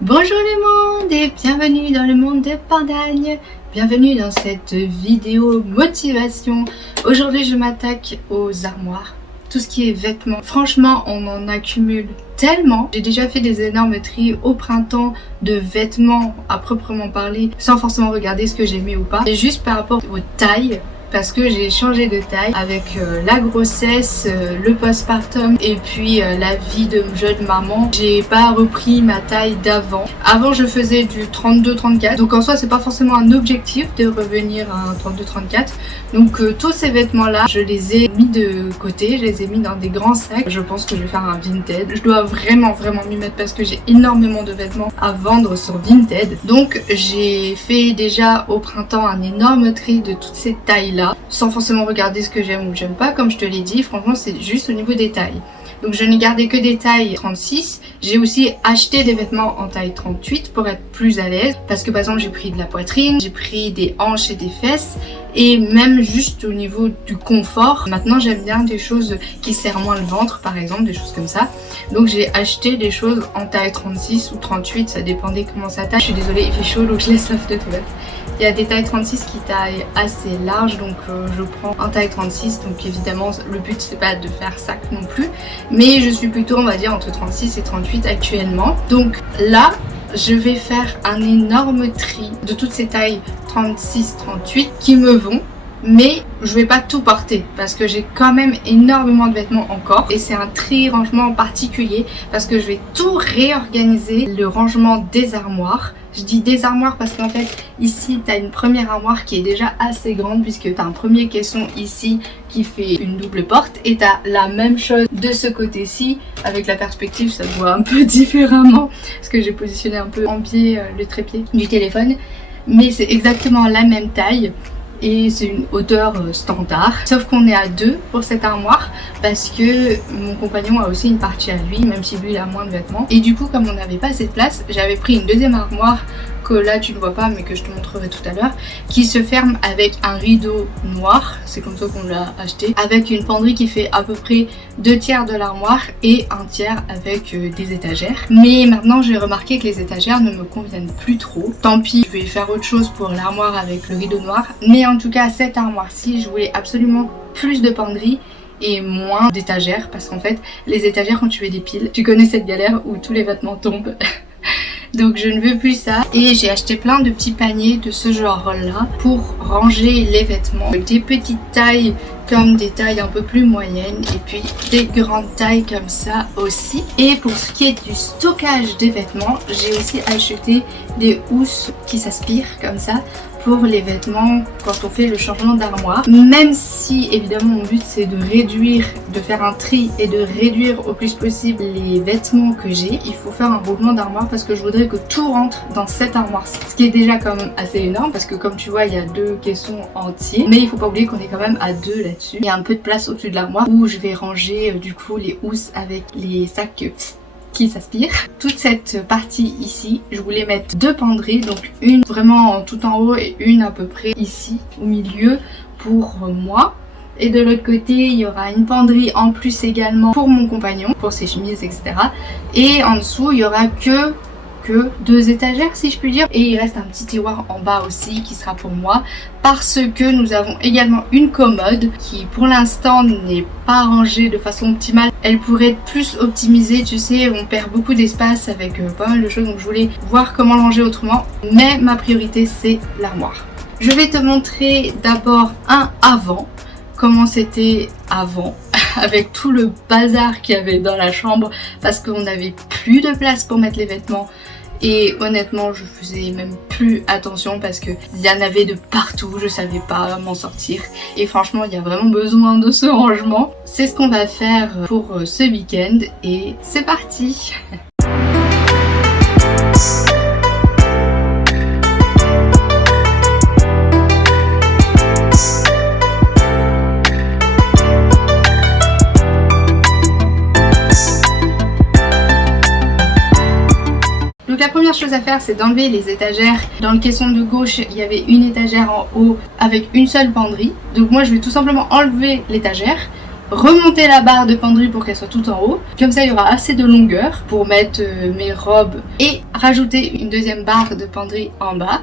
Bonjour le monde et bienvenue dans le monde de Pandagne. Bienvenue dans cette vidéo motivation. Aujourd'hui je m'attaque aux armoires, tout ce qui est vêtements. Franchement on en accumule tellement. J'ai déjà fait des énormes tris au printemps de vêtements à proprement parler sans forcément regarder ce que j'aimais ou pas. Et juste par rapport aux tailles. Parce que j'ai changé de taille avec la grossesse, le postpartum et puis la vie de jeune maman. J'ai pas repris ma taille d'avant. Avant je faisais du 32-34. Donc en soi c'est pas forcément un objectif de revenir à un 32-34. Donc tous ces vêtements là je les ai mis de côté. Je les ai mis dans des grands sacs. Je pense que je vais faire un Vinted. Je dois vraiment m'y mettre parce que j'ai énormément de vêtements à vendre sur Vinted. Donc j'ai fait déjà au printemps un énorme tri de toutes ces tailles là. Sans forcément regarder ce que j'aime ou j'aime pas, comme je te l'ai dit, franchement c'est juste au niveau des tailles. Donc je n'ai gardé que des tailles 36. J'ai aussi acheté des vêtements en taille 38 pour être plus à l'aise. Parce que par exemple j'ai pris de la poitrine, j'ai pris des hanches et des fesses. Et même juste au niveau du confort, maintenant j'aime bien des choses qui serrent moins le ventre par exemple, des choses comme ça. Donc j'ai acheté des choses en taille 36 ou 38, ça dépendait comment ça taille. Je suis désolée, il fait chaud donc je laisse la fenêtre ouverte. Il y a des tailles 36 qui taillent assez large, donc je prends en taille 36. Donc évidemment le but c'est pas de faire sac non plus, mais je suis plutôt on va dire entre 36 et 38 actuellement. Donc là je vais faire un énorme tri de toutes ces tailles 36-38 qui me vont. Mais je vais pas tout porter parce que j'ai quand même énormément de vêtements encore. Et c'est un tri rangement en particulier parce que je vais tout réorganiser, le rangement des armoires. Je dis des armoires parce qu'en fait ici tu as une première armoire qui est déjà assez grande puisque tu as un premier caisson ici qui fait une double porte. Et tu as la même chose de ce côté-ci. Avec la perspective ça se voit un peu différemment parce que j'ai positionné un peu en pied le trépied du téléphone. Mais c'est exactement la même taille. Et c'est une hauteur standard, sauf qu'on est à deux pour cette armoire parce que mon compagnon a aussi une partie à lui, même si lui il a moins de vêtements. Et du coup comme on n'avait pas assez de place, j'avais pris une deuxième armoire que là tu ne vois pas mais que je te montrerai tout à l'heure, qui se ferme avec un rideau noir, c'est comme ça qu'on l'a acheté, avec une penderie qui fait à peu près 2/3 de l'armoire et 1/3 avec des étagères. Mais maintenant j'ai remarqué que les étagères ne me conviennent plus trop. Tant pis, je vais faire autre chose pour l'armoire avec le rideau noir. Mais en tout cas cette armoire-ci, je voulais absolument plus de penderie et moins d'étagères parce qu'en fait les étagères quand tu fais des piles, tu connais cette galère où tous les vêtements tombent. Donc je ne veux plus ça. Et j'ai acheté plein de petits paniers de ce genre là pour ranger les vêtements. Des petites tailles comme des tailles un peu plus moyennes et puis des grandes tailles comme ça aussi. Et pour ce qui est du stockage des vêtements, j'ai aussi acheté des housses qui s'aspirent comme ça pour les vêtements quand on fait le changement d'armoire. Même si évidemment mon but c'est de réduire, de faire un tri et de réduire au plus possible les vêtements que j'ai, il faut faire un roulement d'armoire parce que je voudrais que tout rentre dans cette armoire-ci. Ce qui est déjà quand même assez énorme parce que comme tu vois il y a deux caissons entiers, mais il faut pas oublier qu'on est quand même à deux là-dessus. Il y a un peu de place au-dessus de l'armoire où je vais ranger du coup les housses avec les sacs qui s'aspire. Toute cette partie ici, je voulais mettre deux penderies, donc une vraiment tout en haut et une à peu près ici au milieu pour moi. Et de l'autre côté, il y aura une penderie en plus également pour mon compagnon, pour ses chemises, etc. Et en dessous, il y aura que deux étagères si je puis dire, et il reste un petit tiroir en bas aussi qui sera pour moi parce que nous avons également une commode qui pour l'instant n'est pas rangée de façon optimale. Elle pourrait être plus optimisée, tu sais, on perd beaucoup d'espace avec pas mal de choses, donc je voulais voir comment le ranger autrement, mais ma priorité c'est l'armoire. Je vais te montrer d'abord un avant, comment c'était avant avec tout le bazar qu'il y avait dans la chambre parce qu'on n'avait plus de place pour mettre les vêtements. Et honnêtement je faisais même plus attention parce que il y en avait de partout, je savais pas m'en sortir. Et franchement il y a vraiment besoin de ce rangement. C'est ce qu'on va faire pour ce week-end et c'est parti. Donc la première chose à faire c'est d'enlever les étagères. Dans le caisson de gauche il y avait une étagère en haut avec une seule penderie. Donc moi je vais tout simplement enlever l'étagère remonter la barre de penderie pour qu'elle soit tout en haut. Comme ça, il y aura assez de longueur pour mettre mes robes et rajouter une deuxième barre de penderie en bas.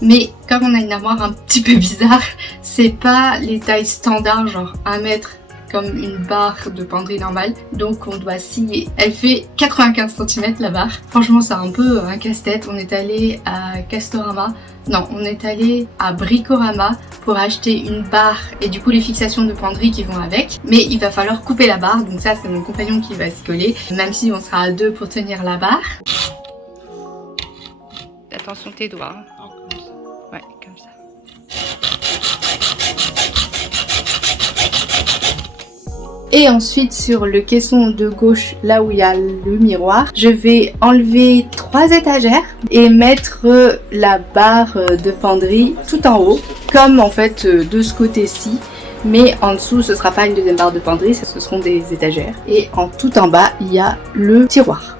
Mais comme on a une armoire un petit peu bizarre, c'est pas les tailles standards, genre 1 mètre comme une barre de penderie normale. Donc on doit scier. Elle fait 95 cm la barre. Franchement c'est un peu un casse-tête. On est allé à Castorama. Non, on est allé à Bricorama pour acheter une barre et du coup les fixations de penderie qui vont avec. Mais il va falloir couper la barre. Donc ça c'est mon compagnon qui va s'y coller. Même si on sera à 2 pour tenir la barre. Attention tes doigts. Hein. Ouais, comme ça. Et ensuite sur le caisson de gauche, là où il y a le miroir, je vais enlever 3 étagères et mettre la barre de penderie tout en haut, comme en fait de ce côté-ci. Mais en dessous, ce sera pas une deuxième barre de penderie, ce seront des étagères. Et en tout en bas, il y a le tiroir.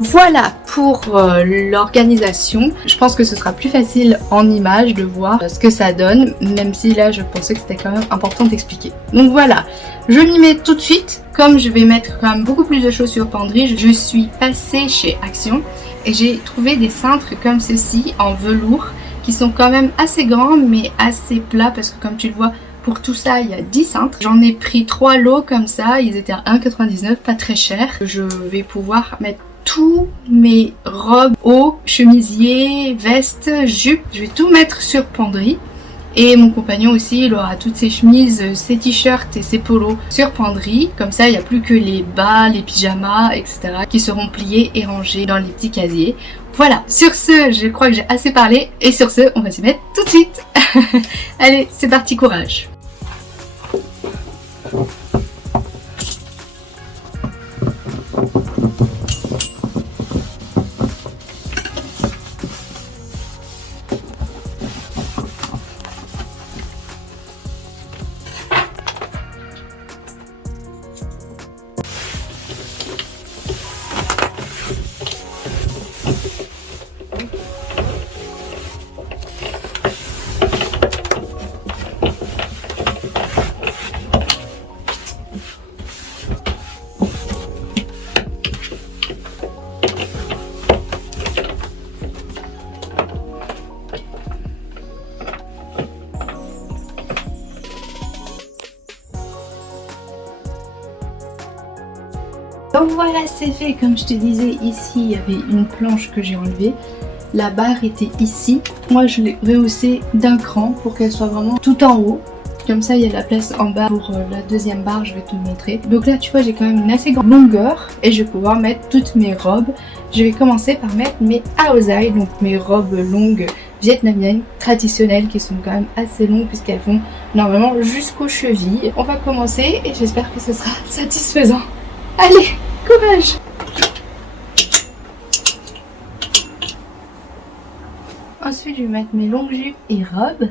Voilà pour l'organisation. Je pense que ce sera plus facile en image de voir ce que ça donne, même si là je pensais que c'était quand même important d'expliquer. Donc voilà, je m'y mets tout de suite. Comme je vais mettre quand même beaucoup plus de choses sur penderie, je suis passée chez Action et j'ai trouvé des cintres comme ceci en velours qui sont quand même assez grands mais assez plats parce que comme tu le vois, pour tout ça, il y a 10 cintres. J'en ai pris 3 lots comme ça, ils étaient à 1,99€, pas très cher. Je vais pouvoir mettre tous mes robes, hauts, chemisiers, vestes, jupes. Je vais tout mettre sur penderie. Et mon compagnon aussi, il aura toutes ses chemises, ses t-shirts et ses polos sur penderie. Comme ça, il n'y a plus que les bas, les pyjamas, etc. qui seront pliés et rangés dans les petits casiers. Voilà, sur ce, je crois que j'ai assez parlé. Et sur ce, on va s'y mettre tout de suite. Allez, c'est parti, courage. Donc voilà, c'est fait. Comme je te disais, ici il y avait une planche que j'ai enlevée. La barre était ici. Moi je l'ai rehaussée d'un cran pour qu'elle soit vraiment tout en haut. Comme ça il y a la place en bas pour la deuxième barre, je vais te montrer. Donc là tu vois, j'ai quand même une assez grande longueur et je vais pouvoir mettre toutes mes robes. Je vais commencer par mettre mes aozai, donc mes robes longues vietnamiennes traditionnelles qui sont quand même assez longues puisqu'elles vont normalement jusqu'aux chevilles. On va commencer et j'espère que ce sera satisfaisant. Allez, courage! Ensuite, je vais mettre mes longues jupes et robes.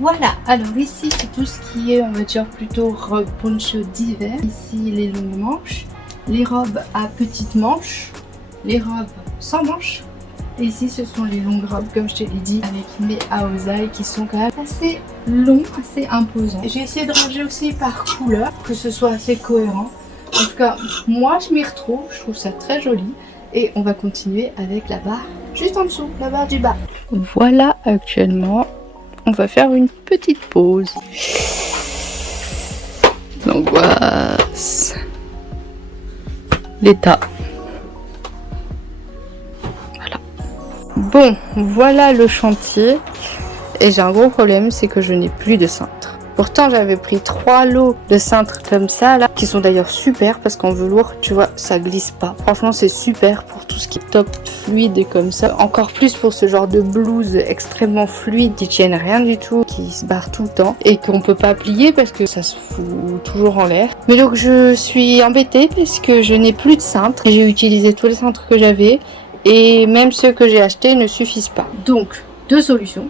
Voilà, alors ici c'est tout ce qui est, on va dire plutôt robe poncho d'hiver. Ici les longues manches, les robes à petites manches, les robes sans manches. Et ici ce sont les longues robes comme je te l'ai dit avec mes aozai qui sont quand même assez longs, assez imposants. J'ai essayé de ranger aussi par couleur, que ce soit assez cohérent. En tout cas, moi je m'y retrouve, je trouve ça très joli. Et on va continuer avec la barre juste en dessous, la barre du bas. Voilà, actuellement on va faire une petite pause. L'angoisse. L'état. Voilà. Bon, voilà le chantier. Et j'ai un gros problème, c'est que je n'ai plus de cintre. Pourtant j'avais pris 3 lots de cintres comme ça là, qui sont d'ailleurs super parce qu'en velours, tu vois, ça glisse pas. Franchement c'est super pour tout ce qui est top fluide comme ça. Encore plus pour ce genre de blouse extrêmement fluide qui tiennent rien du tout, qui se barre tout le temps et qu'on peut pas plier parce que ça se fout toujours en l'air. Mais donc je suis embêtée parce que je n'ai plus de cintres. J'ai utilisé tous les cintres que j'avais et même ceux que j'ai achetés ne suffisent pas. Donc 2 solutions.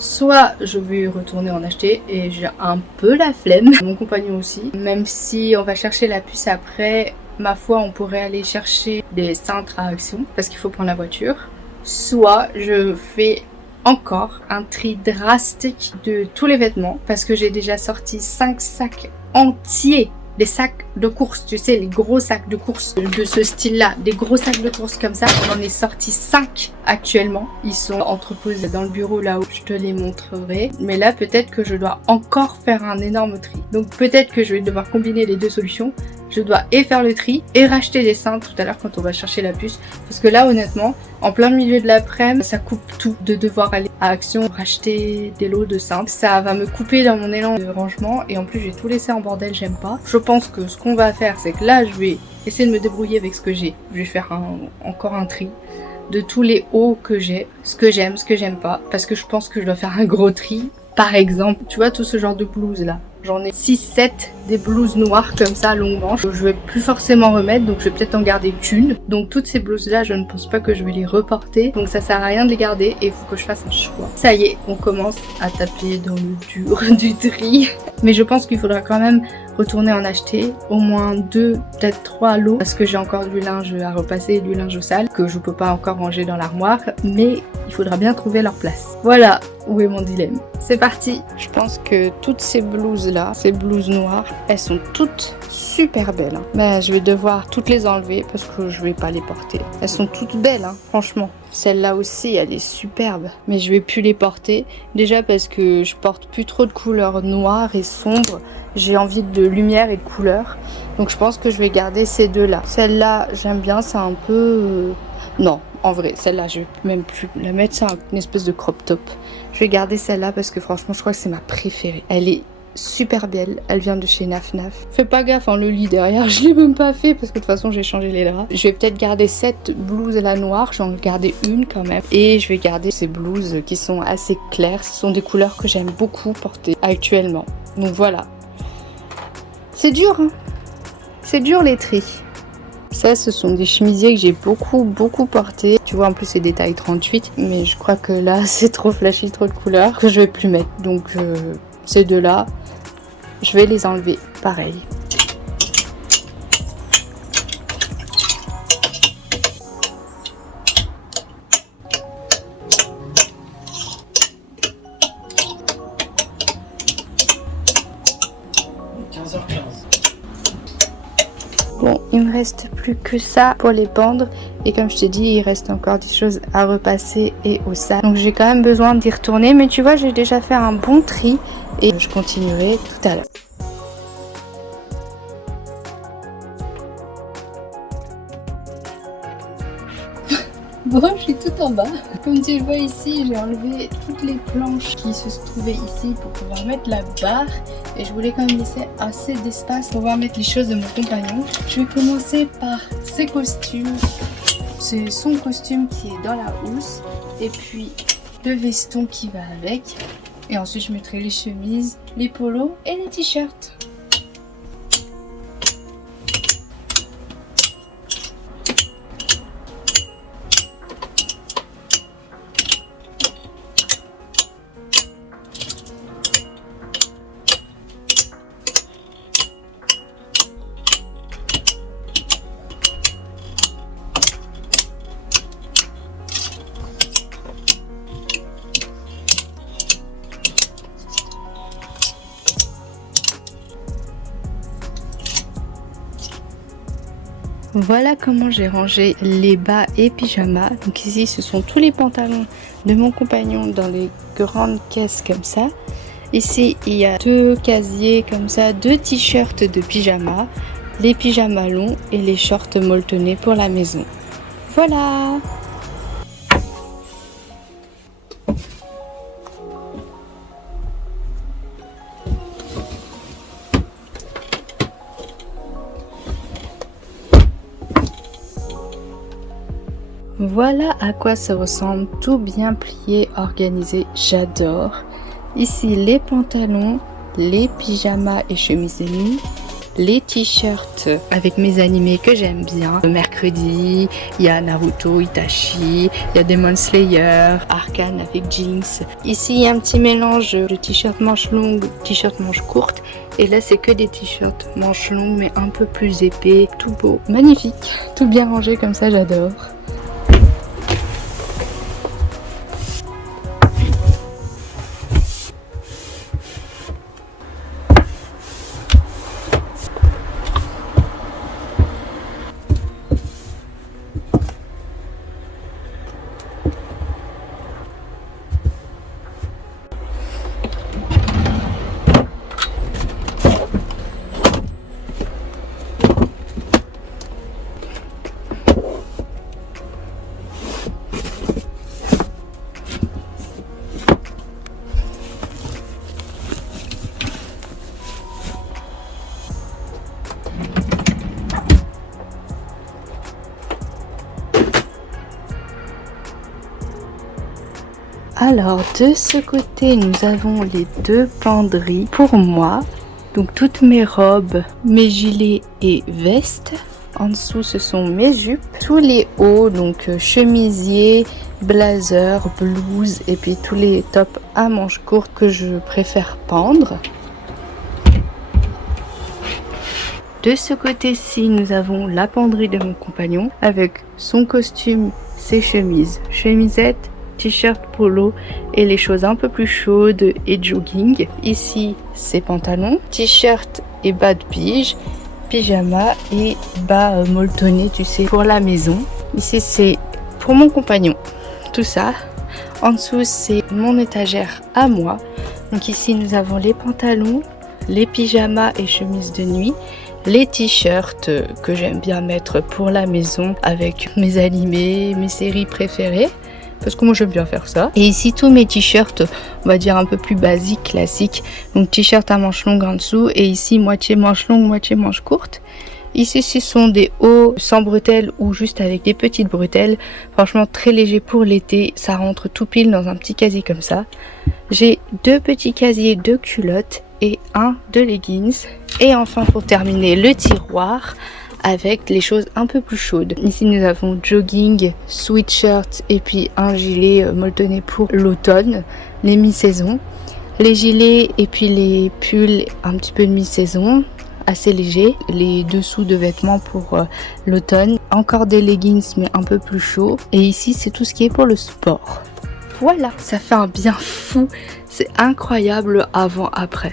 Soit je vais retourner en acheter et j'ai un peu la flemme, mon compagnon aussi. Même si on va chercher la puce après, ma foi on pourrait aller chercher des cintres à Action parce qu'il faut prendre la voiture. Soit je fais encore un tri drastique de tous les vêtements parce que j'ai déjà sorti 5 sacs entiers. Des sacs de course, tu sais, les gros sacs de course de ce style-là, des gros sacs de course comme ça. On en est sorti 5 actuellement. Ils sont entreposés dans le bureau là où je te les montrerai. Mais là, peut-être que je dois encore faire un énorme tri. Donc peut-être que je vais devoir combiner les 2 solutions. Je dois et faire le tri et racheter des cintres tout à l'heure quand on va chercher la puce. Parce que là, honnêtement, en plein milieu de l'après-midi, ça coupe tout de devoir aller à Action racheter des lots de cintres. Ça va me couper dans mon élan de rangement et en plus, j'ai tout laissé en bordel, j'aime pas. Je pense que ce qu'on va faire, c'est que là, je vais essayer de me débrouiller avec ce que j'ai. Je vais faire encore un tri de tous les hauts que j'ai, ce que j'aime pas. Parce que je pense que je dois faire un gros tri. Par exemple, tu vois tout ce genre de blouse là. J'en ai 6-7 des blouses noires comme ça, longue manche. Je vais plus forcément remettre, donc je vais peut-être en garder qu'une. Donc toutes ces blouses là, je ne pense pas que je vais les reporter. Donc ça sert à rien de les garder et il faut que je fasse un choix. Ça y est, on commence à taper dans le dur du tri. Mais je pense qu'il faudra quand même retourner en acheter au moins 2, peut-être 3 lots. Parce que j'ai encore du linge à repasser et du linge sale que je peux pas encore ranger dans l'armoire. Mais il faudra bien trouver leur place. Voilà où est mon dilemme. C'est parti. Je pense que toutes ces blouses là, ces blouses noires, elles sont toutes super belles. Hein. Mais je vais devoir toutes les enlever parce que je vais pas les porter. Elles sont toutes belles, hein, franchement. Celle-là aussi, elle est superbe. Mais je vais plus les porter. Déjà parce que je porte plus trop de couleurs noires et sombres. J'ai envie de lumière et de couleurs. Donc je pense que je vais garder ces deux-là. Celle-là, j'aime bien, c'est un peu... Non, en vrai, celle-là, je vais même plus la mettre. C'est une espèce de crop top. Je vais garder celle-là parce que franchement, je crois que c'est ma préférée. Elle est super belle, elle vient de chez Naf Naf. Fais pas gaffe, hein, le lit derrière, je l'ai même pas fait parce que de toute façon j'ai changé les draps. Je vais peut-être garder cette blouse à la noire, j'en vais garder une quand même. Et je vais garder ces blouses qui sont assez claires, ce sont des couleurs que j'aime beaucoup porter actuellement. Donc voilà. C'est dur, hein. C'est dur les tris. Ça, ce sont des chemisiers que j'ai beaucoup porté. Tu vois, en plus, c'est des tailles 38. Mais je crois que là, c'est trop flashy, trop de couleurs que je vais plus mettre. Donc, ces deux-là, je vais les enlever. Pareil. Bon, il me reste plus que ça pour les pendre et comme je t'ai dit, il reste encore des choses à repasser et au sac. Donc j'ai quand même besoin d'y retourner, mais tu vois, j'ai déjà fait un bon tri et je continuerai tout à l'heure. Bon, je suis tout en bas. Comme tu le vois ici, j'ai enlevé toutes les planches qui se trouvaient ici pour pouvoir mettre la barre. Et je voulais quand même laisser assez d'espace pour pouvoir mettre les choses de mon compagnon. Je vais commencer par ses costumes. C'est son costume qui est dans la housse. Et puis le veston qui va avec. Et ensuite je mettrai les chemises, les polos et les t-shirts. Voilà comment j'ai rangé les bas et pyjamas. Donc ici, ce sont tous les pantalons de mon compagnon dans les grandes caisses comme ça. Ici, il y a 2 casiers comme ça, 2 t-shirts de pyjama, les pyjamas longs et les shorts molletonnés pour la maison. Voilà! Voilà à quoi ça ressemble, tout bien plié, organisé, j'adore. Ici les pantalons, les pyjamas et chemises de nuit, les t-shirts avec mes animés que j'aime bien. Le mercredi, il y a Naruto, Itachi, il y a Demon Slayer, Arcane avec Jinx. Ici, il y a un petit mélange de t-shirt manches longues, t-shirt manches courtes. Et là, c'est que des t-shirts manches longues, mais un peu plus épais, tout beau. Magnifique, tout bien rangé comme ça, j'adore. Alors de ce côté nous avons les deux penderies pour moi, donc toutes mes robes, mes gilets et vestes. En dessous ce sont mes jupes, tous les hauts, donc chemisiers, blazer, blouse et puis tous les tops à manches courtes que je préfère pendre. De ce côté-ci nous avons la penderie de mon compagnon avec son costume, ses chemises, chemisettes, t-shirt polo et les choses un peu plus chaudes et jogging. Ici, ses pantalons, t-shirt et bas de pige, pyjama et bas molletonné, tu sais, pour la maison. Ici, c'est pour mon compagnon, tout ça. En dessous, c'est mon étagère à moi. Donc ici, nous avons les pantalons, les pyjamas et chemises de nuit, les t-shirts que j'aime bien mettre pour la maison avec mes animés, mes séries préférées. Parce que moi j'aime bien faire ça. Et ici tous mes t-shirts, on va dire un peu plus basiques, classiques. Donc t-shirt à manches longues en dessous. Et ici moitié manches longues, moitié manches courtes. Ici ce sont des hauts sans bretelles ou juste avec des petites bretelles. Franchement très léger pour l'été. Ça rentre tout pile dans un petit casier comme ça. J'ai deux petits casiers de culottes et un de leggings. Et enfin pour terminer le tiroir avec les choses un peu plus chaudes. Ici nous avons jogging, sweatshirt et puis un gilet molletonné pour l'automne, les mi-saisons. Les gilets et puis les pulls un petit peu de mi-saison, assez légers. Les dessous de vêtements pour l'automne. Encore des leggings mais un peu plus chauds. Et ici c'est tout ce qui est pour le sport. Voilà, ça fait un bien fou. C'est incroyable avant-après.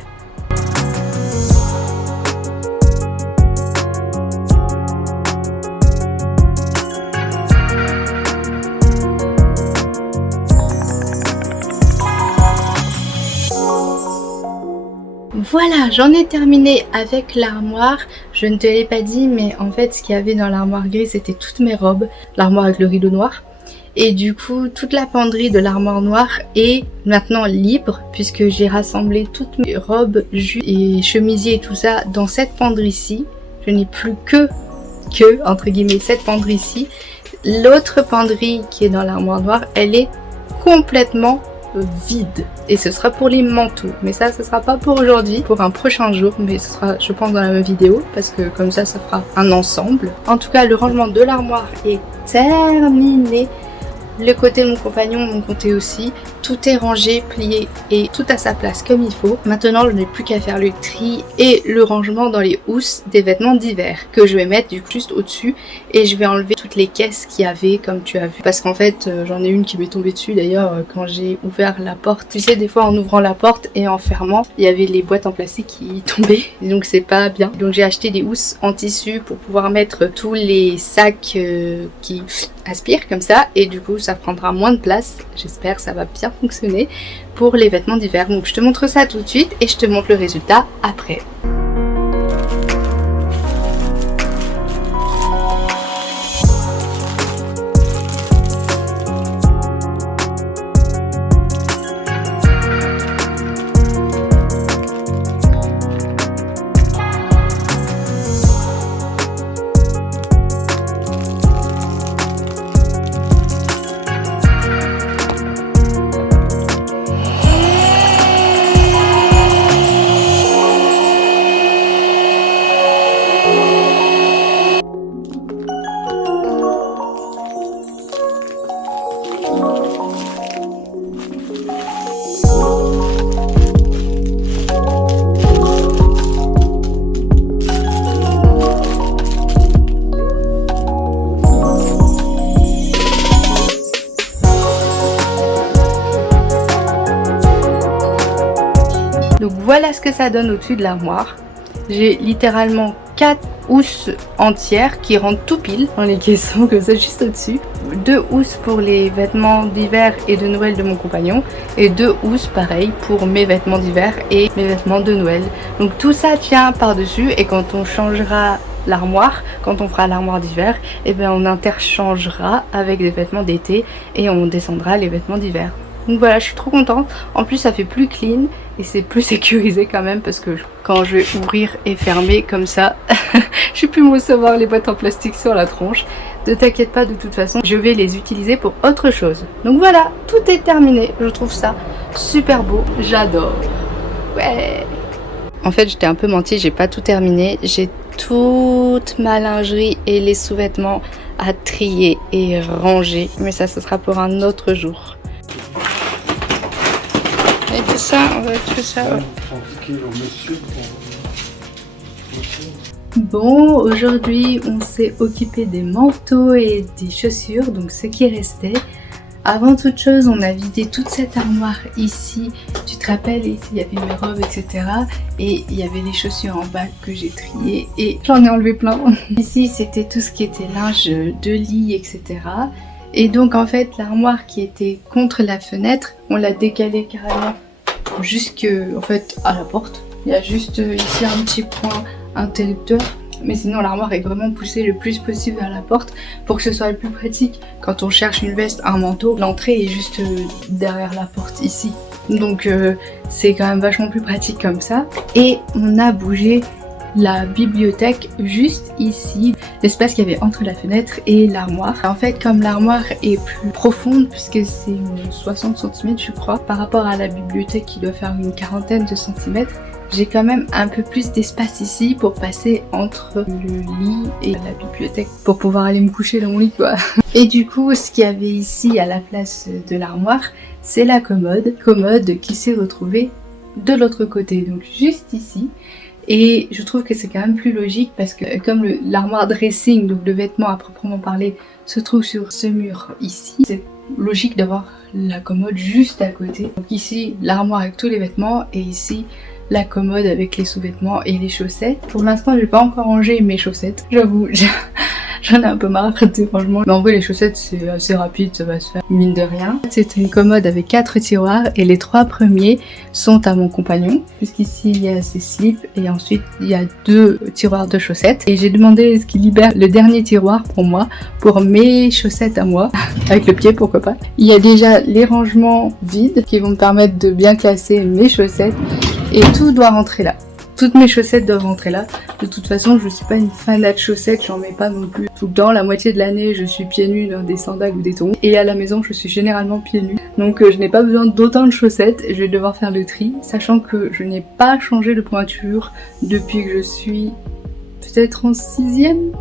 Voilà, j'en ai terminé avec l'armoire. Je ne te l'ai pas dit, mais en fait, ce qu'il y avait dans l'armoire grise, c'était toutes mes robes. L'armoire avec le rideau noir. Et du coup, toute la penderie de l'armoire noire est maintenant libre, puisque j'ai rassemblé toutes mes robes, jupes et chemisiers et tout ça dans cette penderie-ci. Je n'ai plus que, entre guillemets, cette penderie-ci. L'autre penderie qui est dans l'armoire noire, elle est complètement vide et ce sera pour les manteaux, mais ça ce sera pas pour aujourd'hui, pour un prochain jour, mais ce sera je pense dans la même vidéo parce que comme ça fera un ensemble. En tout cas le rangement de l'armoire est terminé. Le côté de mon compagnon, mon côté aussi, tout est rangé, plié et tout à sa place comme il faut. Maintenant je n'ai plus qu'à faire le tri et le rangement dans les housses des vêtements d'hiver que je vais mettre du coup juste au dessus, et je vais enlever toutes les caisses qu'il y avait comme tu as vu, parce qu'en fait j'en ai une qui m'est tombée dessus d'ailleurs quand j'ai ouvert la porte. Tu sais, des fois en ouvrant la porte et en fermant il y avait les boîtes en plastique qui tombaient, donc c'est pas bien. Donc j'ai acheté des housses en tissu pour pouvoir mettre tous les sacs qui aspirent comme ça, et du coup ça prendra moins de place. J'espère que ça va bien fonctionner pour les vêtements d'hiver. Donc je te montre ça tout de suite et je te montre le résultat après. Donc voilà ce que ça donne au-dessus de l'armoire. J'ai littéralement 4 housses entières qui rentrent tout pile dans les caissons comme ça juste au-dessus. 2 housses pour les vêtements d'hiver et de Noël de mon compagnon et 2 housses pareil pour mes vêtements d'hiver et mes vêtements de Noël. Donc tout ça tient par-dessus et quand on changera l'armoire, quand on fera l'armoire d'hiver, et bien on interchangera avec des vêtements d'été et on descendra les vêtements d'hiver. Donc voilà, je suis trop contente. En plus, ça fait plus clean et c'est plus sécurisé quand même parce que quand je vais ouvrir et fermer comme ça, je vais plus me recevoir les boîtes en plastique sur la tronche. Ne t'inquiète pas, de toute façon, je vais les utiliser pour autre chose. Donc voilà, tout est terminé. Je trouve ça super beau. J'adore. Ouais. En fait, je t'ai un peu menti, j'ai pas tout terminé. J'ai toute ma lingerie et les sous-vêtements à trier et ranger. Mais ça, ce sera pour un autre jour. Et tout ça, on va tout ça. Bon, aujourd'hui, on s'est occupé des manteaux et des chaussures, donc ce qui restait. Avant toute chose, on a vidé toute cette armoire ici. Tu te rappelles, ici il y avait mes robes, etc. Et il y avait les chaussures en bas que j'ai triées et j'en ai enlevé plein. Ici, c'était tout ce qui était linge de lit, etc. Et donc en fait, l'armoire qui était contre la fenêtre, on l'a décalée carrément jusque en fait à la porte. Il y a juste ici un petit point interrupteur. Mais sinon l'armoire est vraiment poussée le plus possible vers la porte pour que ce soit le plus pratique. Quand on cherche une veste, un manteau, l'entrée est juste derrière la porte ici. Donc c'est quand même vachement plus pratique comme ça. Et on a bougé la bibliothèque juste ici, l'espace qu'il y avait entre la fenêtre et l'armoire. En fait, comme l'armoire est plus profonde, puisque c'est 60 cm je crois, par rapport à la bibliothèque qui doit faire une quarantaine de centimètres, j'ai quand même un peu plus d'espace ici pour passer entre le lit et la bibliothèque pour pouvoir aller me coucher dans mon lit quoi. Et du coup, ce qu'il y avait ici à la place de l'armoire, c'est la commode qui s'est retrouvée de l'autre côté, donc juste ici. Et je trouve que c'est quand même plus logique parce que comme l'armoire dressing, donc le vêtement à proprement parler, se trouve sur ce mur ici, c'est logique d'avoir la commode juste à côté. Donc ici, l'armoire avec tous les vêtements et ici, la commode avec les sous-vêtements et les chaussettes. Pour l'instant, je n'ai pas encore rangé mes chaussettes. J'avoue, j'en ai un peu marre, franchement. Mais en vrai, les chaussettes, c'est assez rapide, ça va se faire mine de rien. C'est une commode avec 4 tiroirs et les 3 premiers sont à mon compagnon. Puisqu'ici, il y a ses slips et ensuite, il y a 2 tiroirs de chaussettes. Et j'ai demandé ce qu'il libère le dernier tiroir pour moi, pour mes chaussettes à moi. Avec le pied, pourquoi pas. Il y a déjà les rangements vides qui vont me permettre de bien classer mes chaussettes. Et tout doit rentrer là. Toutes mes chaussettes doivent rentrer là. De toute façon, je suis pas une fanat de chaussettes, j'en mets pas non plus tout le temps. La moitié de l'année, je suis pieds nus dans des sandales ou des tongs. Et à la maison, je suis généralement pieds nus. Donc je n'ai pas besoin d'autant de chaussettes. Je vais devoir faire le tri, sachant que je n'ai pas changé de pointure depuis que je suis peut-être en 6e.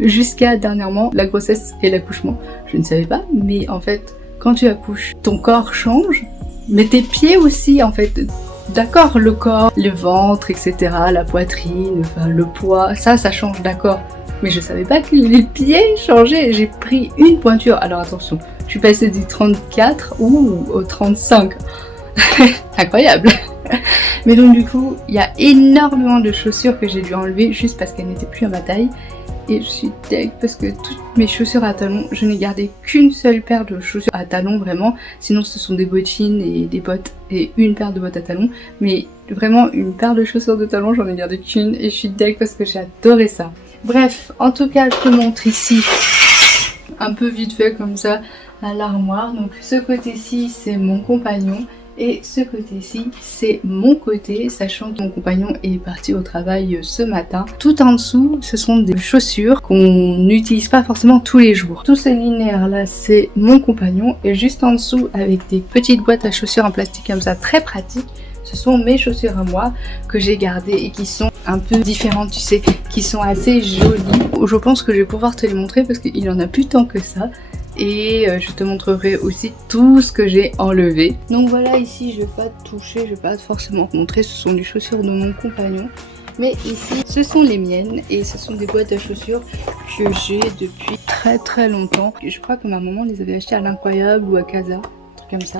Jusqu'à dernièrement, la grossesse et l'accouchement. Je ne savais pas, mais en fait, quand tu accouches, ton corps change, mais tes pieds aussi en fait. D'accord, le corps, le ventre, etc., la poitrine, enfin, le poids, ça change, d'accord. Mais je savais pas que les pieds changeaient. J'ai pris une pointure. Alors attention, je suis passée du 34 au 35. Incroyable. Mais donc du coup, il y a énormément de chaussures que j'ai dû enlever juste parce qu'elles n'étaient plus à ma taille. Et je suis deg parce que toutes mes chaussures à talons, je n'ai gardé qu'une seule paire de chaussures à talons vraiment. Sinon ce sont des bottines et des bottes et une paire de bottes à talons. Mais vraiment une paire de chaussures de talons, j'en ai gardé qu'une et je suis deg parce que j'ai adoré ça. Bref, en tout cas je te montre ici un peu vite fait comme ça à l'armoire. Donc ce côté-ci c'est mon compagnon. Et ce côté-ci, c'est mon côté, sachant que mon compagnon est parti au travail ce matin. Tout en dessous, ce sont des chaussures qu'on n'utilise pas forcément tous les jours. Tout ce linéaire-là, c'est mon compagnon. Et juste en dessous, avec des petites boîtes à chaussures en plastique comme ça, très pratiques, ce sont mes chaussures à moi que j'ai gardées et qui sont un peu différentes, tu sais, qui sont assez jolies. Je pense que je vais pouvoir te les montrer parce qu'il en a plus tant que ça. Et je te montrerai aussi tout ce que j'ai enlevé. Donc voilà, ici je vais pas toucher, je vais pas forcément te montrer, ce sont les chaussures de mon compagnon. Mais ici, ce sont les miennes et ce sont des boîtes à chaussures que j'ai depuis très longtemps. Je crois que ma maman les avait achetées à l'Incroyable ou à Casa, un truc comme ça.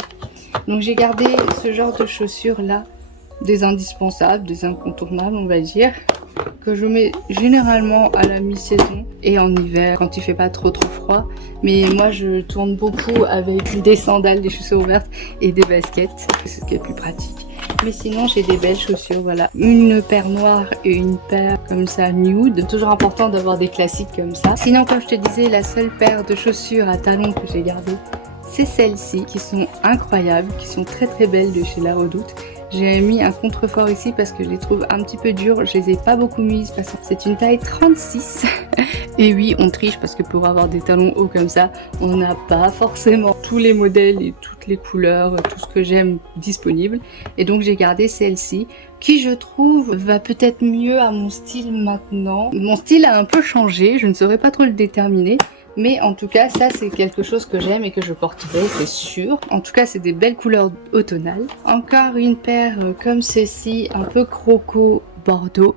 Donc j'ai gardé ce genre de chaussures là des indispensables, des incontournables on va dire, que je mets généralement à la mi-saison et en hiver quand il fait pas trop froid. Mais moi je tourne beaucoup avec des sandales, des chaussures ouvertes et des baskets, c'est ce qui est plus pratique. Mais sinon j'ai des belles chaussures, voilà, une paire noire et une paire comme ça nude. Toujours important d'avoir des classiques comme ça. Sinon comme je te disais, la seule paire de chaussures à talons que j'ai gardée, c'est celles-ci qui sont incroyables, qui sont très belles de chez La Redoute. J'ai mis un contrefort ici parce que je les trouve un petit peu dures, je les ai pas beaucoup mises parce que c'est une taille 36. Et oui, on triche parce que pour avoir des talons hauts comme ça, on n'a pas forcément tous les modèles et toutes les couleurs, tout ce que j'aime disponible. Et donc j'ai gardé celle-ci qui je trouve va peut-être mieux à mon style maintenant. Mon style a un peu changé, je ne saurais pas trop le déterminer. Mais en tout cas, ça c'est quelque chose que j'aime et que je porterai, c'est sûr. En tout cas, c'est des belles couleurs automnales. Encore une paire comme ceci, un peu croco bordeaux.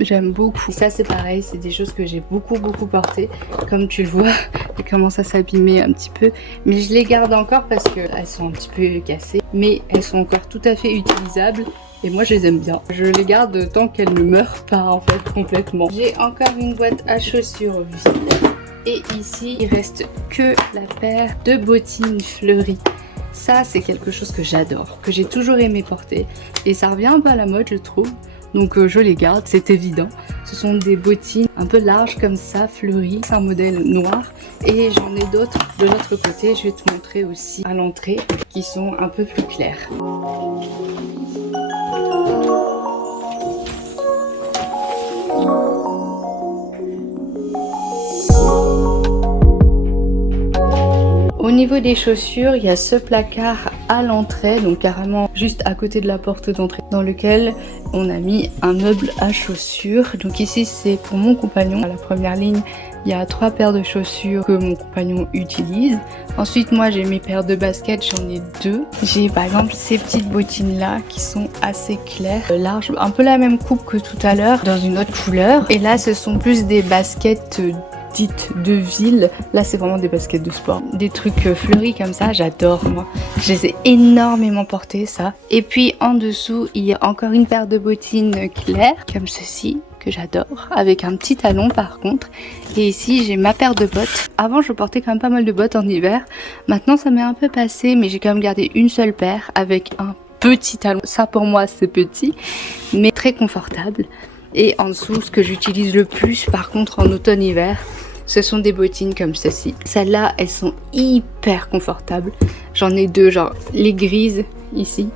J'aime beaucoup. Ça c'est pareil, c'est des choses que j'ai beaucoup portées. Comme tu le vois, elles commencent à s'abîmer un petit peu. Mais je les garde encore parce qu'elles sont un petit peu cassées. Mais elles sont encore tout à fait utilisables. Et moi je les aime bien. Je les garde tant qu'elles ne meurent pas en fait complètement. J'ai encore une boîte à chaussures vide. Et ici, il reste que la paire de bottines fleuries. Ça, c'est quelque chose que j'adore, que j'ai toujours aimé porter. Et ça revient un peu à la mode, je trouve. Donc je les garde, c'est évident. Ce sont des bottines un peu larges comme ça, fleuries. C'est un modèle noir. Et j'en ai d'autres de l'autre côté. Je vais te montrer aussi à l'entrée, qui sont un peu plus claires. Au niveau des chaussures, il y a ce placard à l'entrée, donc carrément juste à côté de la porte d'entrée, dans lequel on a mis un meuble à chaussures. Donc ici c'est pour mon compagnon. À la première ligne, il y a 3 paires de chaussures que mon compagnon utilise. Ensuite moi j'ai mes paires de baskets, j'en ai 2. J'ai par exemple ces petites bottines là qui sont assez claires, larges, un peu la même coupe que tout à l'heure, dans une autre couleur. Et là ce sont plus des baskets dites de ville. Là c'est vraiment des baskets de sport, des trucs fleuris comme ça, j'adore moi, je les ai énormément portés ça. Et puis en dessous il y a encore une paire de bottines claires comme ceci que j'adore, avec un petit talon par contre. Et ici j'ai ma paire de bottes. Avant je portais quand même pas mal de bottes en hiver, maintenant ça m'est un peu passé, mais j'ai quand même gardé une seule paire avec un petit talon. Ça pour moi c'est petit mais très confortable. Et en dessous, ce que j'utilise le plus par contre en automne-hiver, ce sont des bottines comme ceci. Celles-là, elles sont hyper confortables. J'en ai 2, genre les grises ici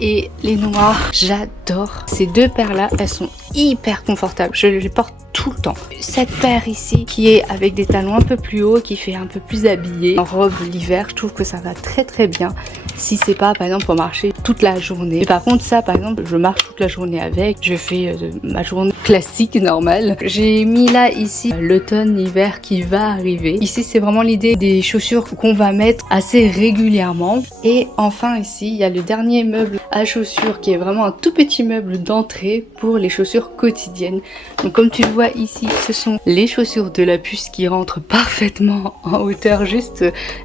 et les noires. J'adore ces 2 paires-là, elles sont hyper confortables. Je les porte tout le temps. Cette paire ici qui est avec des talons un peu plus hauts, qui fait un peu plus habillé en robe l'hiver, je trouve que ça va très bien. Si c'est pas par exemple pour marcher toute la journée. Et par contre ça par exemple je marche toute la journée avec, je fais ma journée classique normale. J'ai mis là ici l'automne hiver qui va arriver. Ici c'est vraiment l'idée des chaussures qu'on va mettre assez régulièrement. Et enfin ici il y a le dernier meuble à chaussures qui est vraiment un tout petit meuble d'entrée pour les chaussures quotidiennes. Donc comme tu le vois ici, ce sont les chaussures de la puce qui rentrent parfaitement en hauteur juste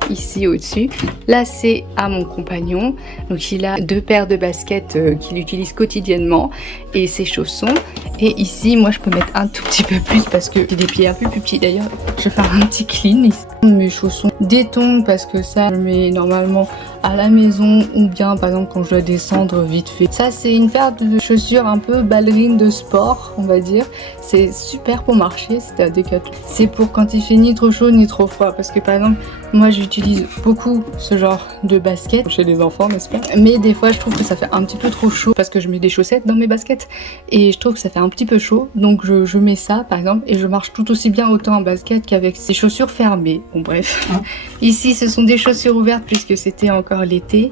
ici au-dessus. Là c'est à mon compagnon, donc il a 2 paires de baskets qu'il utilise quotidiennement et ses chaussons. Et ici moi je peux mettre un tout petit peu plus parce que j'ai des pieds un peu plus petits. D'ailleurs je vais faire un petit clean ici. Mes chaussons détonent parce que ça je mets normalement à la maison ou bien par exemple quand je dois descendre vite fait. Ça c'est une paire de chaussures un peu ballerine de sport on va dire. C'est super pour marcher, c'était à Decathlon. C'est pour quand il fait ni trop chaud ni trop froid parce que par exemple moi j'utilise beaucoup ce genre de baskets chez les enfants n'est-ce pas, mais des fois je trouve que ça fait un petit peu trop chaud parce que je mets des chaussettes dans mes baskets et je trouve que ça fait un petit peu chaud, donc je mets ça par exemple et je marche tout aussi bien autant en basket qu'avec ces chaussures fermées. Bon bref, ici ce sont des chaussures ouvertes puisque c'était encore l'été.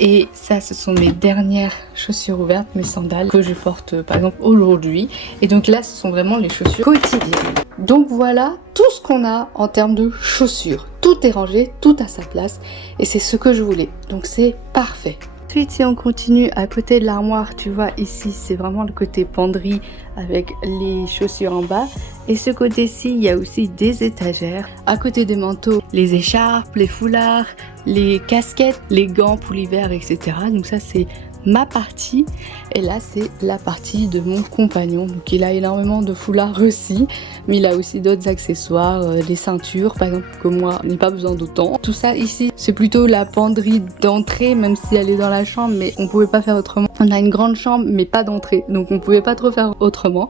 Et ça ce sont mes dernières chaussures ouvertes, mes sandales que je porte par exemple aujourd'hui. Et donc là ce sont vraiment les chaussures quotidiennes. Donc voilà tout ce qu'on a en termes de chaussures. Tout est rangé, tout à sa place et c'est ce que je voulais. Donc c'est parfait. Ensuite si on continue à côté de l'armoire, tu vois ici c'est vraiment le côté penderie avec les chaussures en bas. Et ce côté-ci il y a aussi des étagères. À côté des manteaux, les écharpes, les foulards, les casquettes, les gants pour l'hiver, etc. Donc ça c'est ma partie et là c'est la partie de mon compagnon. Donc il a énormément de foulards aussi, mais il a aussi d'autres accessoires, des ceintures par exemple que moi je n'ai pas besoin d'autant. Tout ça ici c'est plutôt la penderie d'entrée, même si elle est dans la chambre, mais on pouvait pas faire autrement. On a une grande chambre mais pas d'entrée, donc on pouvait pas trop faire autrement.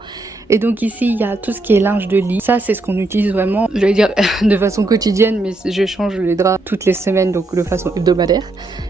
Et donc ici il y a tout ce qui est linge de lit. Ça c'est ce qu'on utilise vraiment, j'allais dire de façon quotidienne, mais je change les draps toutes les semaines, donc de façon hebdomadaire.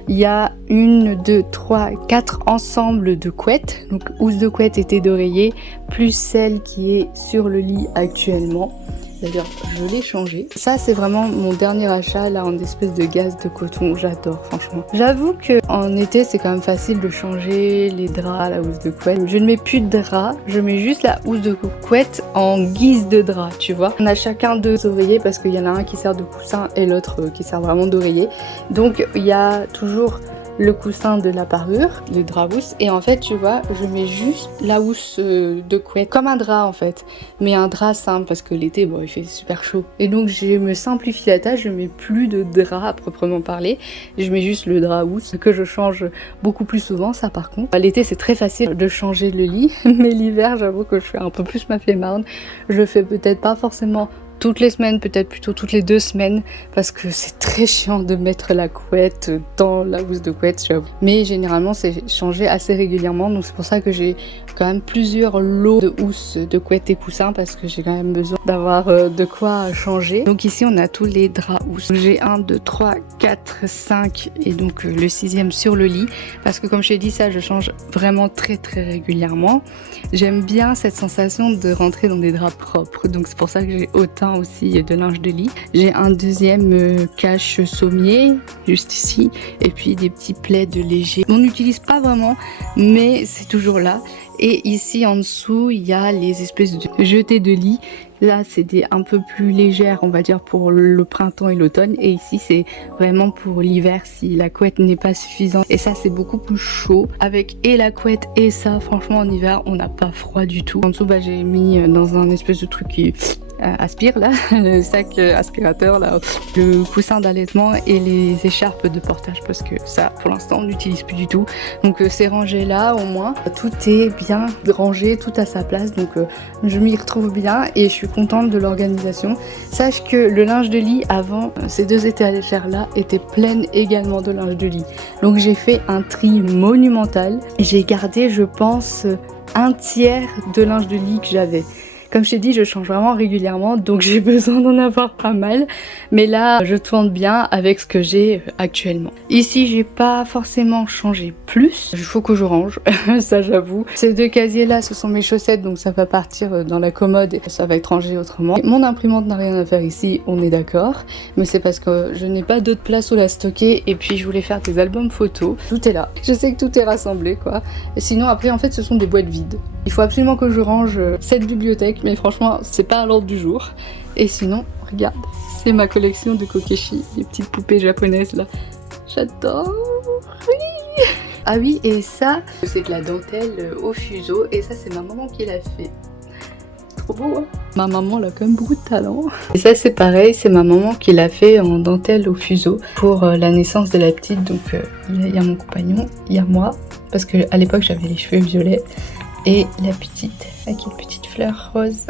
Il y a 1, 2, 3, 4 ensembles de couettes, donc housse de couette et thé d'oreiller, plus celle qui est sur le lit actuellement. D'ailleurs, je l'ai changé. Ça, c'est vraiment mon dernier achat, là, en espèce de gaze de coton. J'adore, franchement. J'avoue qu'en été, c'est quand même facile de changer les draps, la housse de couette. Je ne mets plus de draps, je mets juste la housse de couette en guise de drap, tu vois. On a chacun 2 oreillers parce qu'il y en a un qui sert de coussin et l'autre qui sert vraiment d'oreiller. Donc, il y a toujours le coussin de la parure, le drap housse, et en fait tu vois je mets juste la housse de couette comme un drap en fait, mais un drap simple parce que l'été bon il fait super chaud et donc je me simplifie la tâche, je mets plus de drap à proprement parler, je mets juste le drap housse que je change beaucoup plus souvent. Ça par contre l'été c'est très facile de changer le lit mais l'hiver j'avoue que je fais un peu plus ma flemmarde, je fais peut-être pas forcément toutes les semaines, peut-être plutôt toutes les 2 semaines, parce que c'est très chiant de mettre la couette dans la housse de couette, j'avoue. Mais généralement, c'est changé assez régulièrement, donc c'est pour ça que j'ai quand même plusieurs lots de housses, de couettes et coussins, parce que j'ai quand même besoin d'avoir de quoi changer. Donc ici, on a tous les draps housses. J'ai 1, 2, 3, 4, 5, et donc le 6e sur le lit, parce que comme je t'ai dit, ça, je change vraiment très régulièrement. J'aime bien cette sensation de rentrer dans des draps propres, donc c'est pour ça que j'ai autant aussi de linge de lit. J'ai un 2e cache sommier juste ici et puis des petits plaids légers. On n'utilise pas vraiment mais c'est toujours là. Et ici en dessous il y a les espèces de jetés de lit. Là c'est des un peu plus légères on va dire pour le printemps et l'automne, et ici c'est vraiment pour l'hiver si la couette n'est pas suffisante, et ça c'est beaucoup plus chaud avec et la couette et ça. Franchement en hiver on n'a pas froid du tout. En dessous bah, j'ai mis dans un espèce de truc qui aspire là, le sac aspirateur là, le coussin d'allaitement et les écharpes de portage parce que ça pour l'instant on n'utilise plus du tout, donc c'est rangé là au moins, tout est bien rangé, tout à sa place, donc je m'y retrouve bien et je suis contente de l'organisation. Sache que le linge de lit avant ces 2 étagères là étaient pleines également de linge de lit, donc j'ai fait un tri monumental, j'ai gardé je pense 1/3 de linge de lit que j'avais. Comme je t'ai dit, je change vraiment régulièrement, donc j'ai besoin d'en avoir pas mal. Mais là, je tourne bien avec ce que j'ai actuellement. Ici, j'ai pas forcément changé plus. Il faut que je range, ça j'avoue. Ces 2 casiers-là, ce sont mes chaussettes, donc ça va partir dans la commode et ça va être rangé autrement. Mon imprimante n'a rien à faire ici, on est d'accord. Mais c'est parce que je n'ai pas d'autre place où la stocker et puis je voulais faire des albums photos. Tout est là. Je sais que tout est rassemblé, quoi. Et sinon, après, en fait, ce sont des boîtes vides. Il faut absolument que je range cette bibliothèque, mais franchement, c'est pas à l'ordre du jour. Et sinon, regarde, c'est ma collection de kokeshi, les petites poupées japonaises là. J'adore. Oui. Ah oui, et ça, c'est de la dentelle au fuseau, et ça, c'est ma maman qui l'a fait. Trop beau, hein. Ma maman, elle a quand même beaucoup de talent. Et ça, c'est pareil, c'est ma maman qui l'a fait en dentelle au fuseau pour la naissance de la petite. Donc, il y a mon compagnon, il y a moi, parce que à l'époque, j'avais les cheveux violets. Et la petite, avec une petite fleur rose,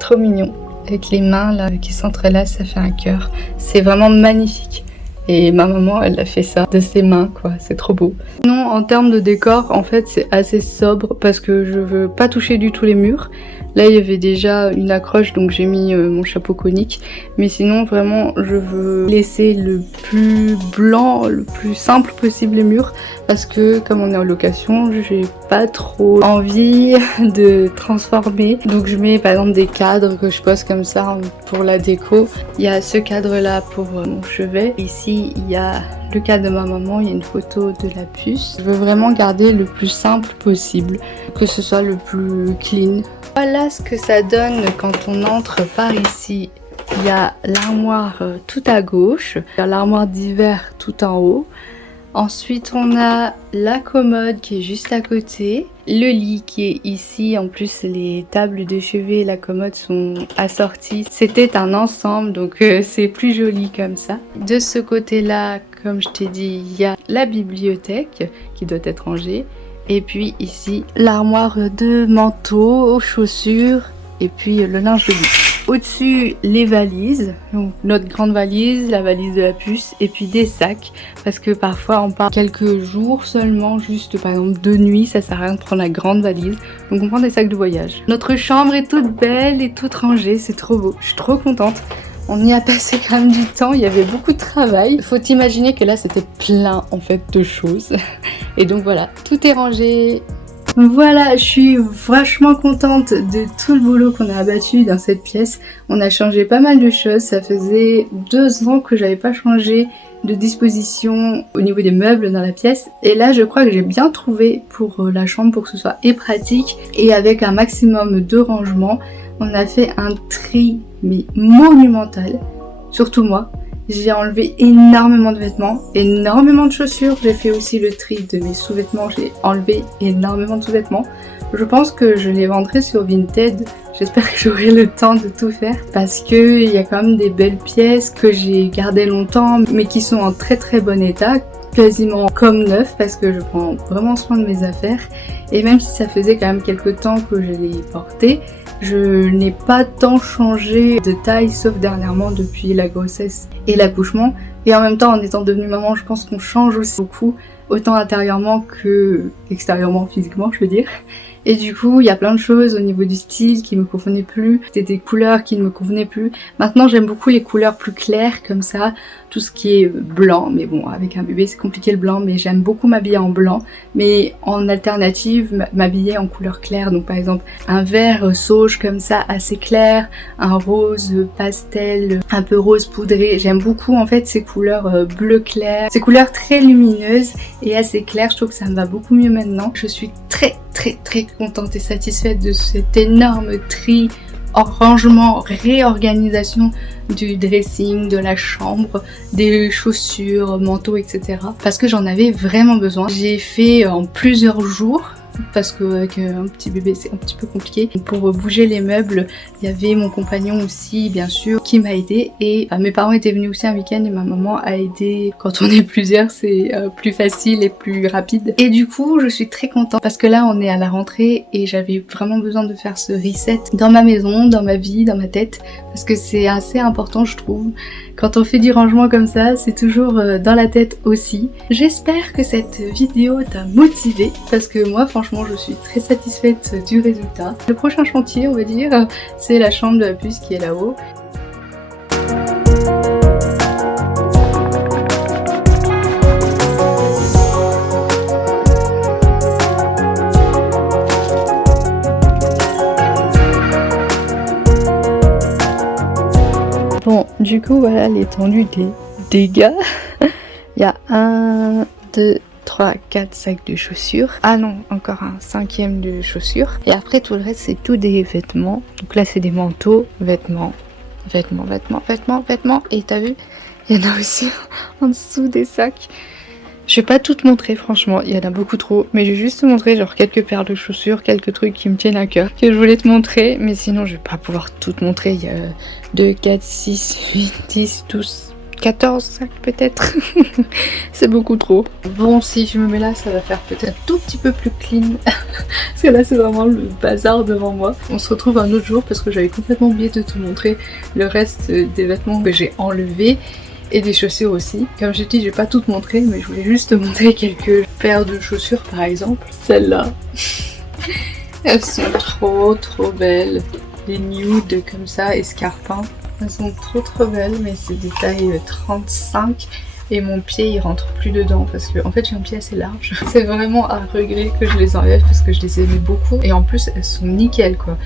trop mignon, avec les mains là qui s'entrelacent, ça fait un cœur. C'est vraiment magnifique. Et ma maman, elle a fait ça de ses mains, quoi. C'est trop beau. Non, en termes de décor, en fait, c'est assez sobre parce que je veux pas toucher du tout les murs. Là, il y avait déjà une accroche, donc j'ai mis mon chapeau conique. Mais sinon, vraiment, je veux laisser le plus blanc, le plus simple possible les murs. Parce que, comme on est en location, j'ai pas trop envie de transformer. Donc je mets par exemple des cadres que je pose comme ça pour la déco. Il y a ce cadre-là pour mon chevet. Ici, il y a le cadre de ma maman, il y a une photo de la puce. Je veux vraiment garder le plus simple possible, que ce soit le plus clean. Voilà ce que ça donne quand on entre par ici. Il y a l'armoire tout à gauche, il y a l'armoire d'hiver tout en haut. Ensuite on a la commode qui est juste à côté, le lit qui est ici, en plus les tables de chevet et la commode sont assorties. C'était un ensemble donc c'est plus joli comme ça. De ce côté là, comme je t'ai dit, il y a la bibliothèque qui doit être rangée. Et puis ici l'armoire de manteaux, chaussures et puis le linge de lit. Au-dessus, les valises, donc notre grande valise, la valise de la puce, et puis des sacs, parce que parfois on part quelques jours seulement, juste par exemple 2 nuits, ça sert à rien de prendre la grande valise, donc on prend des sacs de voyage. Notre chambre est toute belle et toute rangée, c'est trop beau, je suis trop contente. On y a passé quand même du temps, il y avait beaucoup de travail. Faut imaginer que là c'était plein en fait de choses. Et donc voilà, tout est rangé. Voilà, je suis vachement contente de tout le boulot qu'on a abattu dans cette pièce. On a changé pas mal de choses, ça faisait 2 ans que j'avais pas changé de disposition au niveau des meubles dans la pièce. Et là, je crois que j'ai bien trouvé pour la chambre pour que ce soit et pratique et avec un maximum de rangement. On a fait un tri mais monumental, surtout moi. J'ai enlevé énormément de vêtements, énormément de chaussures. J'ai fait aussi le tri de mes sous-vêtements. J'ai enlevé énormément de sous-vêtements. Je pense que je les vendrai sur Vinted. J'espère que j'aurai le temps de tout faire parce que il y a quand même des belles pièces que j'ai gardées longtemps mais qui sont en très très bon état. Quasiment comme neuf parce que je prends vraiment soin de mes affaires. Et même si ça faisait quand même quelques temps que je les portais, je n'ai pas tant changé de taille sauf dernièrement depuis la grossesse et l'accouchement. Et en même temps, en étant devenue maman, je pense qu'on change aussi beaucoup, autant intérieurement que extérieurement, physiquement, je veux dire. Et du coup, il y a plein de choses au niveau du style qui me convenaient plus, c'était des couleurs qui ne me convenaient plus. Maintenant, j'aime beaucoup les couleurs plus claires comme ça, tout ce qui est blanc. Mais bon, avec un bébé, c'est compliqué le blanc, mais j'aime beaucoup m'habiller en blanc. Mais en alternative, m'habiller en couleur claire. Donc par exemple, un vert sauge comme ça, assez clair, un rose pastel, un peu rose poudré. J'aime beaucoup en fait ces couleurs bleu clair, ces couleurs très lumineuses et assez claires. Je trouve que ça me va beaucoup mieux maintenant. Je suis très contente et satisfaite de cet énorme tri, rangement, réorganisation du dressing, de la chambre, des chaussures, manteaux, etc. Parce que j'en avais vraiment besoin. J'ai fait en plusieurs jours parce qu'avec un petit bébé c'est un petit peu compliqué. Pour bouger les meubles, il y avait mon compagnon aussi bien sûr qui m'a aidé et mes parents étaient venus aussi un week-end et ma maman a aidé. Quand on est plusieurs c'est plus facile et plus rapide. Et du coup je suis très contente parce que là on est à la rentrée et j'avais vraiment besoin de faire ce reset dans ma maison, dans ma vie, dans ma tête parce que c'est assez important je trouve. Quand on fait du rangement comme ça, c'est toujours dans la tête aussi. J'espère que cette vidéo t'a motivée parce que moi franchement je suis très satisfaite du résultat. Le prochain chantier on va dire, c'est la chambre de la puce qui est là-haut. Bon, du coup, voilà l'étendue des dégâts. Il y a 1, 2, 3, 4 sacs de chaussures. Ah non, encore un 5e de chaussures. Et après, tout le reste, c'est tout des vêtements. Donc là, c'est des manteaux, vêtements. Et t'as vu, il y en a aussi en dessous des sacs. Je vais pas tout te montrer franchement, il y en a beaucoup trop, mais je vais juste te montrer genre quelques paires de chaussures, quelques trucs qui me tiennent à cœur, que je voulais te montrer, mais sinon je vais pas pouvoir tout te montrer. Il y a 2, 4, 6, 8, 10, 12, 14 sacs peut-être. C'est beaucoup trop. Bon, si je me mets là, ça va faire peut-être un tout petit peu plus clean, parce que là c'est vraiment le bazar devant moi. On se retrouve un autre jour parce que j'avais complètement oublié de te montrer le reste des vêtements que j'ai enlevés. Et des chaussures aussi. Comme j'ai dit, je vais pas tout te montrer, mais je voulais juste te montrer quelques paires de chaussures par exemple. Celles-là. Elles sont trop belles. Les nudes comme ça, escarpins. Elles sont trop belles, mais c'est des tailles 35. Et mon pied il rentre plus dedans parce que en fait j'ai un pied assez large. C'est vraiment un regret que je les enlève parce que je les aimais beaucoup. Et en plus elles sont nickel quoi.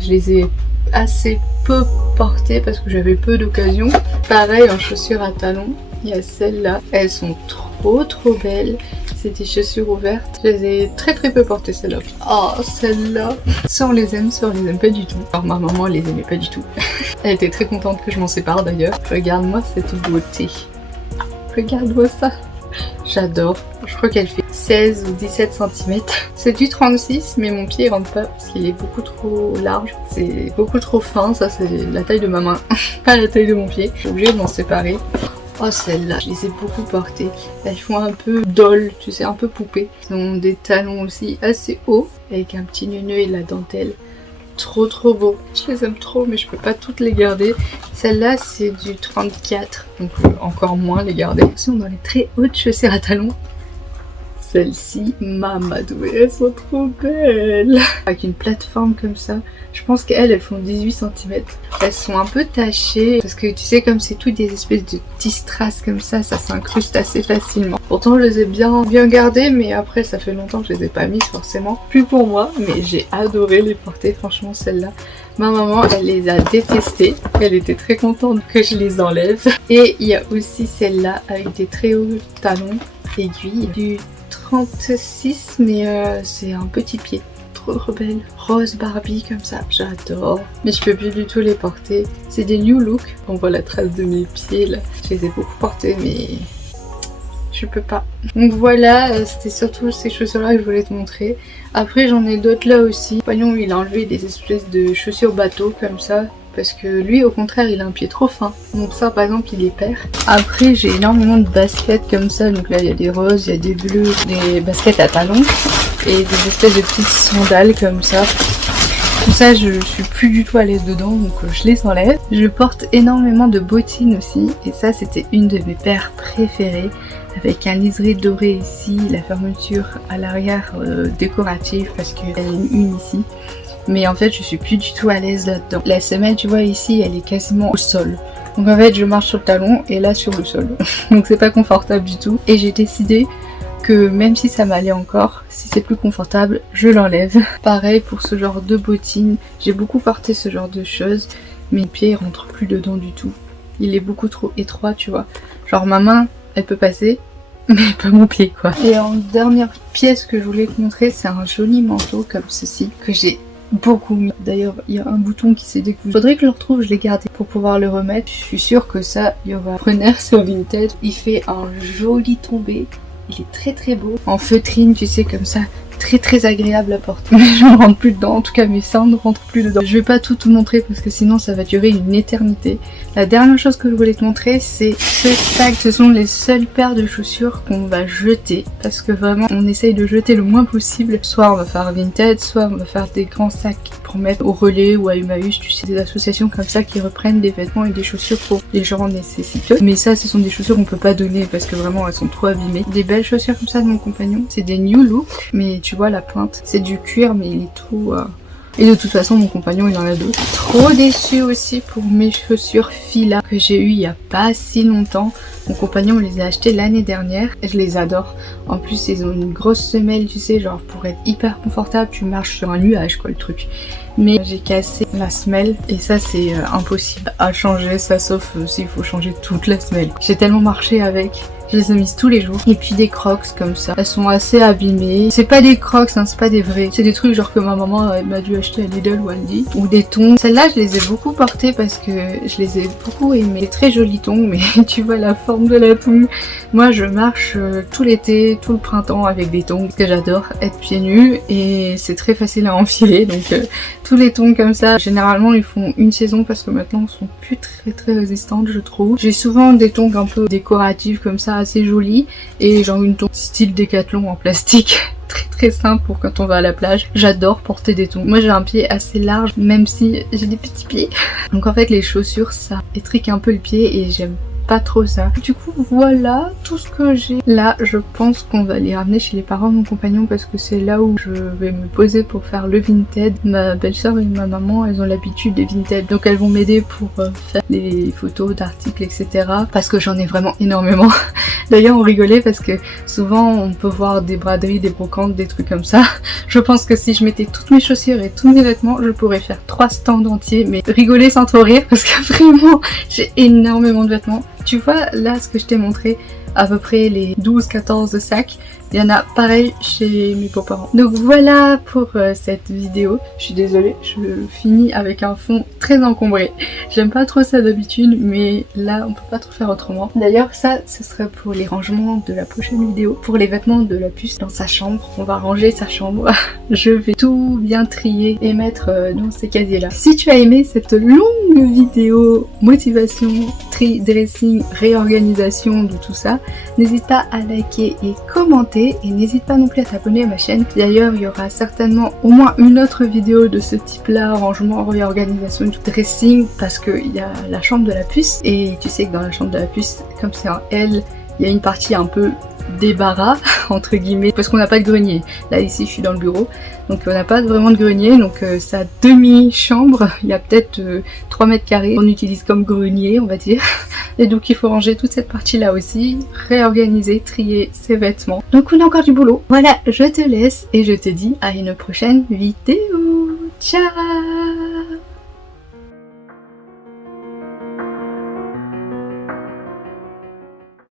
Je les ai assez peu portées parce que j'avais peu d'occasion. Pareil en chaussures à talons, il y a celles-là. Elles sont trop belles. C'est des chaussures ouvertes. Je les ai très peu portées celles-là. Oh celles-là. Soit on les aime, soit on les aime pas du tout. Alors ma maman elle les aimait pas du tout. Elle était très contente que je m'en sépare d'ailleurs. Regarde-moi cette beauté. Regarde-moi ça. J'adore. Je crois qu'elle fait 16 ou 17 cm. C'est du 36 mais mon pied rentre pas parce qu'il est beaucoup trop large. C'est beaucoup trop fin, ça c'est la taille de ma main, pas la taille de mon pied. Je suis obligée de m'en séparer. Oh celles-là, je les ai beaucoup portées. Elles font un peu doll, tu sais, un peu poupée. Elles ont des talons aussi assez hauts avec un petit nœud et la dentelle. Trop beau. Je les aime trop mais je peux pas toutes les garder. Celle-là c'est du 34 donc encore moins les garder. Elles sont dans les très hautes chaussures à talons. Celle-ci, Mamadou, elles sont trop belles. Avec une plateforme comme ça, je pense qu'elles font 18 cm. Elles sont un peu tachées parce que tu sais comme c'est tout des espèces de petits strass comme ça s'incruste assez facilement. Pourtant je les ai bien gardées mais après ça fait longtemps que je les ai pas mises forcément. Plus pour moi mais j'ai adoré les porter franchement celles-là. Ma maman elle les a détestées, elle était très contente que je les enlève. Et il y a aussi celle-là avec des très hauts talons aiguilles du 36 mais c'est un petit pied. Trop belle. Rose Barbie comme ça, j'adore. Mais je peux plus du tout les porter. C'est des New Look. On voit la trace de mes pieds là. Je les ai beaucoup portés mais je peux pas. Donc voilà, c'était surtout ces chaussures là que je voulais te montrer. Après j'en ai d'autres là aussi. Mon compagnon il a enlevé des espèces de chaussures bateau comme ça. Parce que lui au contraire il a un pied trop fin. Donc ça par exemple il les perd. Après j'ai énormément de baskets comme ça. Donc là il y a des roses, il y a des bleus, des baskets à talons. Et des espèces de petites sandales comme ça. Tout ça je suis plus du tout à l'aise dedans donc je les enlève. Je porte énormément de bottines aussi. Et ça c'était une de mes paires préférées. Avec un liseré doré ici. La fermeture à l'arrière décorative parce qu'il y a une ici. Mais en fait je suis plus du tout à l'aise là-dedans. La semelle tu vois ici elle est quasiment au sol. Donc en fait je marche sur le talon et là sur le sol. Donc c'est pas confortable du tout. Et j'ai décidé que même si ça m'allait encore, si c'est plus confortable, je l'enlève. Pareil pour ce genre de bottines. J'ai beaucoup porté ce genre de choses. Mes pieds rentrent plus dedans du tout. Il est beaucoup trop étroit tu vois. Genre ma main elle peut passer. Mais pas mon pied quoi. Et en dernière pièce que je voulais te montrer c'est un joli manteau comme ceci que j'ai beaucoup mis. D'ailleurs il y a un bouton qui s'est découvert. Faudrait que je le retrouve, je l'ai gardé pour pouvoir le remettre. Je suis sûre que ça il y aura preneur sur Vinted. Il fait un joli tombé. Il est très beau. En feutrine tu sais comme ça. Très agréable à porter. Mais je ne rentre plus dedans, en tout cas mes seins ne rentrent plus dedans. Je vais pas tout te montrer parce que sinon ça va durer une éternité. La dernière chose que je voulais te montrer c'est ce sac. Ce sont les seules paires de chaussures qu'on va jeter parce que vraiment on essaye de jeter le moins possible. Soit on va faire Vinted, soit on va faire des grands sacs pour mettre au Relais ou à Emmaüs, tu sais, des associations comme ça qui reprennent des vêtements et des chaussures pour les gens nécessiteux. Mais ça ce sont des chaussures qu'on peut pas donner parce que vraiment elles sont trop abîmées. Des belles chaussures comme ça de mon compagnon, c'est des New Look mais tu vois la pointe c'est du cuir mais il est tout et de toute façon mon compagnon il en a d'autres. Trop déçue aussi pour mes chaussures Fila que j'ai eu il y a pas si longtemps. Mon compagnon me les a achetées l'année dernière et je les adore. En plus ils ont une grosse semelle tu sais genre pour être hyper confortable. Tu marches sur un nuage quoi le truc. Mais j'ai cassé la semelle et ça c'est impossible à changer ça sauf s'il faut changer toute la semelle. J'ai tellement marché avec. Je les ai mises tous les jours. Et puis des crocs comme ça. Elles sont assez abîmées. C'est pas des crocs, hein, c'est pas des vrais. C'est des trucs genre que ma maman m'a dû acheter à Lidl ou Aldi. Ou des tongs. Celles-là, je les ai beaucoup portées parce que je les ai beaucoup aimées. Des très jolis tongs, mais tu vois la forme de la tongue. Moi, je marche tout l'été, tout le printemps avec des tongs. Parce que j'adore être pieds nus et c'est très facile à enfiler. Donc tous les tongs comme ça, généralement, ils font une saison parce que maintenant, ils sont plus très résistantes, je trouve. J'ai souvent des tongs un peu décoratifs comme ça, assez jolie et genre une tongs style Décathlon en plastique très simple pour quand on va à la plage. J'adore porter des tongs. Moi j'ai un pied assez large même si j'ai des petits pieds. Donc en fait les chaussures ça étrique un peu le pied et j'aime pas trop ça. Du coup voilà tout ce que j'ai. Là je pense qu'on va les ramener chez les parents de mon compagnon parce que c'est là où je vais me poser pour faire le Vinted. Ma belle-sœur et ma maman elles ont l'habitude des Vinted donc elles vont m'aider pour faire des photos d'articles etc. Parce que j'en ai vraiment énormément. D'ailleurs on rigolait parce que souvent on peut voir des braderies, des brocantes, des trucs comme ça. Je pense que si je mettais toutes mes chaussures et tous mes vêtements je pourrais faire 3 stands entiers mais rigoler sans trop rire parce que vraiment j'ai énormément de vêtements. Tu vois là ce que je t'ai montré, à peu près les 12-14 sacs, Il y en a pareil chez mes beaux-parents. Donc voilà pour cette vidéo. Je suis désolée, je finis avec un fond très encombré. J'aime pas trop ça d'habitude, mais là on peut pas trop faire autrement. D'ailleurs ça, ce serait pour les rangements de la prochaine vidéo. Pour les vêtements de la puce dans sa chambre, on va ranger sa chambre. Je vais tout bien trier et mettre dans ces casiers là. Si tu as aimé cette longue vidéo motivation, tri, dressing, réorganisation de tout ça, n'hésite pas à liker et commenter. Et n'hésite pas non plus à t'abonner à ma chaîne. D'ailleurs, il y aura certainement au moins une autre vidéo de ce type-là, rangement, réorganisation, dressing, parce qu'il y a la chambre de la puce. Et tu sais que dans la chambre de la puce, comme c'est un L, il y a une partie un peu débarras, entre guillemets, parce qu'on n'a pas de grenier. Là, ici, je suis dans le bureau, donc on n'a pas vraiment de grenier, donc sa demi-chambre, il y a peut-être 3 mètres carrés, on utilise comme grenier, on va dire. Et donc il faut ranger toute cette partie-là aussi, réorganiser, trier ses vêtements. Donc on a encore du boulot. Voilà, je te laisse et je te dis à une prochaine vidéo. Ciao!